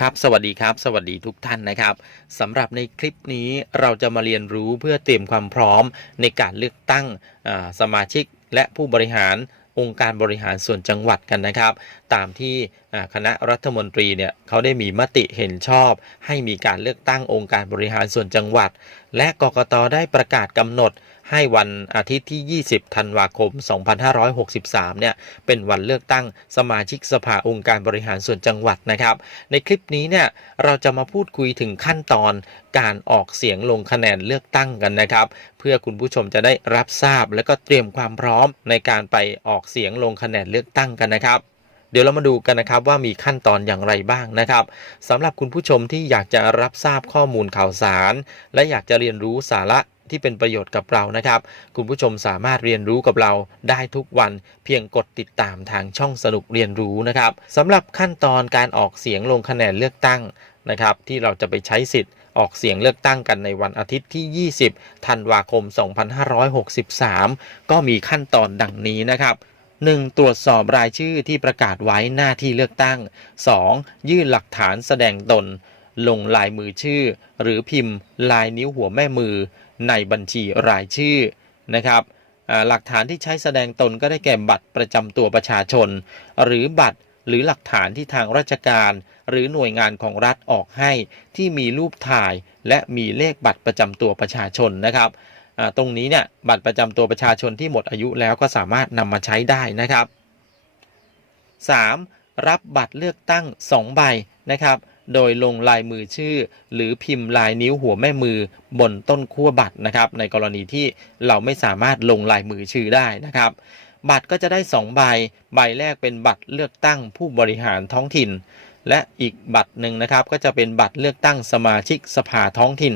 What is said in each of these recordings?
ครับสวัสดีครับ สวัสดีทุกท่านนะครับสำหรับในคลิปนี้เราจะมาเรียนรู้เพื่อเตรียมความพร้อมในการเลือกตั้งสมาชิกและผู้บริหารองค์การบริหารส่วนจังหวัดกันนะครับ ตามที่คณะรัฐมนตรีเนี่ยเขาได้มีมติเห็นชอบ ให้มีการเลือกตั้งองค์การบริหารส่วนจังหวัด และกกตได้ประกาศกำหนดให้วันอาทิตย์ที่ 20 ธันวาคม 2563 เนี่ย เป็นวันเลือกตั้งสมาชิกสภาองค์การบริหารส่วนจังหวัดนะครับ ในคลิปนี้เนี่ย เราจะมาพูดคุยถึงขั้นตอนการออกเสียงลงคะแนนเลือกตั้งกันนะครับ เพื่อคุณผู้ชมจะได้รับทราบและก็เตรียมความพร้อมในการไปออกเสียงลงคะแนนเลือกตั้งกันนะครับ เดี๋ยวเรามาดูกันนะครับว่ามีขั้นตอนอย่างไรบ้างนะครับสำหรับคุณผู้ชมที่อยากจะรับทราบข้อมูลข่าวสาร และอยากจะเรียนรู้สาระที่เป็นประโยชน์กับเรานะครับ คุณผู้ชมสามารถเรียนรู้กับเราได้ทุกวันเพียงกดติดตามทางช่องสนุกเรียนรู้นะครับสำหรับขั้นตอนการออกเสียงลงคะแนนเลือกตั้งนะครับ ที่เราจะไปใช้สิทธิ์ออกเสียงเลือกตั้งกันในวันอาทิตย์ที่ 20 ธันวาคม 2563 ก็มีขั้นตอนดังนี้นะครับ 1. ตรวจสอบรายชื่อที่ประกาศไว้หน้าที่เลือกตั้ง 2. ยื่นหลักฐานแสดงตน ลงลายมือชื่อ หรือพิมพ์ลายนิ้วหัวแม่มือ ในบัญชีรายชื่อนะครับหลักฐานที่ใช้แสดงตนก็ได้แก่บัตรประจำตัวประชาชน หรือบัตรหรือหลักฐานที่ทางราชการ หรือหน่วยงานของรัฐออกให้ที่มีรูปถ่าย และมีเลขบัตรประจำตัวประชาชนนะครับ ตรงนี้เนี่ยบัตรประจำตัวประชาชนที่หมดอายุแล้วก็สามารถนำมาใช้ได้นะครับ 3. รับบัตรเลือกตั้ง 2 ใบนะครับ โดยลงลายมือชื่อ หรือพิมพ์ลายนิ้วหัวแม่มือบนต้นขั้วบัตรนะครับ ในกรณีที่เราไม่สามารถลงลายมือชื่อได้นะครับ บัตรก็จะได้ 2 ใบ ใบแรกเป็นบัตรเลือกตั้งผู้บริหารท้องถิ่น และอีกบัตรหนึ่งนะครับ ก็จะเป็นบัตรเลือกตั้งสมาชิกสภาท้องถิ่น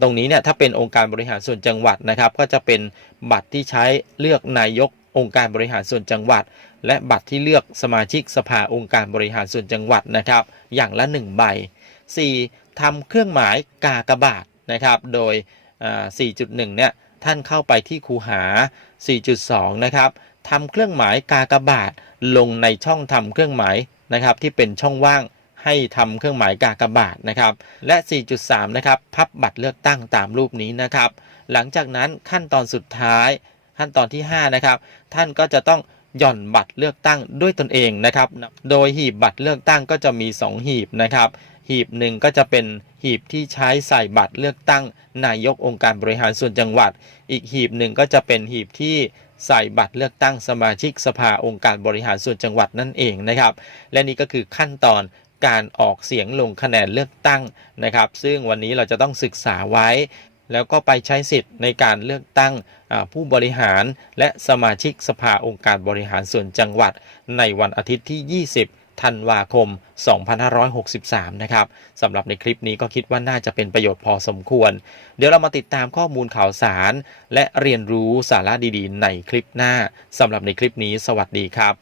ตรงนี้เนี่ยถ้าเป็นองค์การบริหารส่วนจังหวัดนะครับก็จะเป็นบัตรที่ใช้เลือกนายกองค์การบริหารส่วนจังหวัด และบัตรที่เลือกสมาชิกสภาองค์การบริหารส่วนจังหวัดนะครับ อย่างละ 1 ใบ 4. ทำเครื่องหมายกากบาทนะครับ โดยอ่า4.1 เนี่ยท่านเข้าไปที่คูหา 4.2 นะครับทำเครื่องหมายกากบาทลงในช่องทำเครื่องหมายนะครับที่เป็นช่องว่าง ให้ทำเครื่องหมายกากบาทนะครับ และ 4.3 นะครับ พับบัตรเลือกตั้งตามรูปนี้นะครับ หลังจากนั้นขั้นตอนสุดท้าย ขั้นตอนที่ 5 นะครับ ท่านก็จะต้องหย่อนบัตรเลือกตั้งด้วยตนเองนะครับ โดยหีบบัตรเลือกตั้งก็จะมี 2 หีบนะครับ หีบหนึ่งก็จะเป็นหีบที่ใช้ใส่บัตรเลือกตั้ง นายกองค์การบริหารส่วนจังหวัด อีกหีบหนึ่งก็จะเป็นหีบที่ใส่บัตรเลือกตั้งสมาชิกสภาองค์การบริหารส่วนจังหวัดนั่นเองนะครับ และนี่ก็คือขั้นตอน การออกเสียงลงคะแนนเลือกตั้งนะครับ ซึ่งวันนี้เราจะต้องศึกษาไว้ แล้วก็ไปใช้สิทธิ์ในการเลือกตั้งผู้บริหาร และสมาชิกสภาองค์การบริหารส่วนจังหวัด ในวันอาทิตย์ที่ 20ธันวาคม 2563 นะครับสำหรับในคลิปนี้ก็คิดว่าน่าจะเป็นประโยชน์พอสมควร เดี๋ยวเรามาติดตามข้อมูลข่าวสาร และเรียนรู้สาระดีๆ ในคลิปหน้าสำหรับในคลิปนี้ สวัสดีครับ